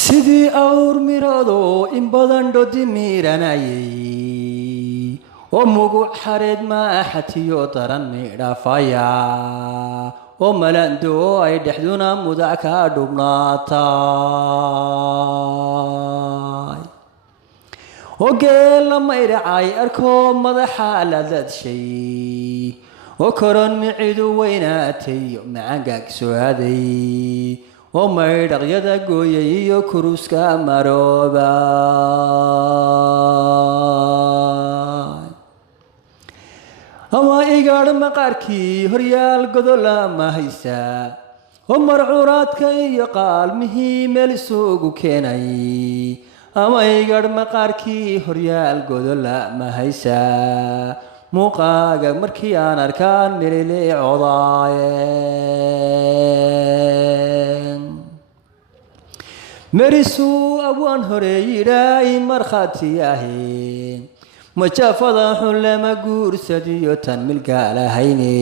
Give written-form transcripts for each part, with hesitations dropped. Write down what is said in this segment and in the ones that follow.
sidii awr mirado in badan dhodi miiranayay oo muguc xareed maaxatiyo daran midhafaya oo malando ay dhexduna mudac ka dhubnaatay oo geela maydhacay arkoo madaxa la dadshay oo koron micidu weynaatay macangaag soo haday oo maydhaqyada gooyay iyo kuruska maroobay ama igaadh maqaarkii horyaal godola ma haysa oo marcuuraadka iyo qaalmihii meel isugu keenay ama igaadh maqaarkii horyaal godola ma haysa muuqaaga markii aan arkaan mililicodaaye merisuu abwaan horeeyidhaay markhaati ahayn majaafada xun lama guursadiyo tan milgaalahayne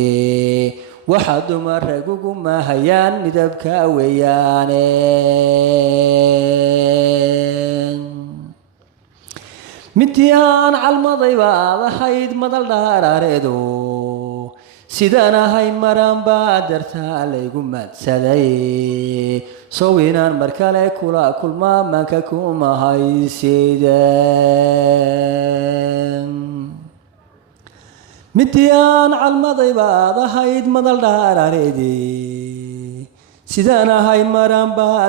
waxaa dumar ragugu mahayaan midabka weeyaane midii aan calmaday baad ahayd madal dhaaraareedo sidaan ahay maraan baa dartaa laygu maadsaday sow inaan mar kale kula kulmaa maanka kuma haysideen midii aan calmaday baad ahayd madal dhaaraareede sidaan ahay maraan baa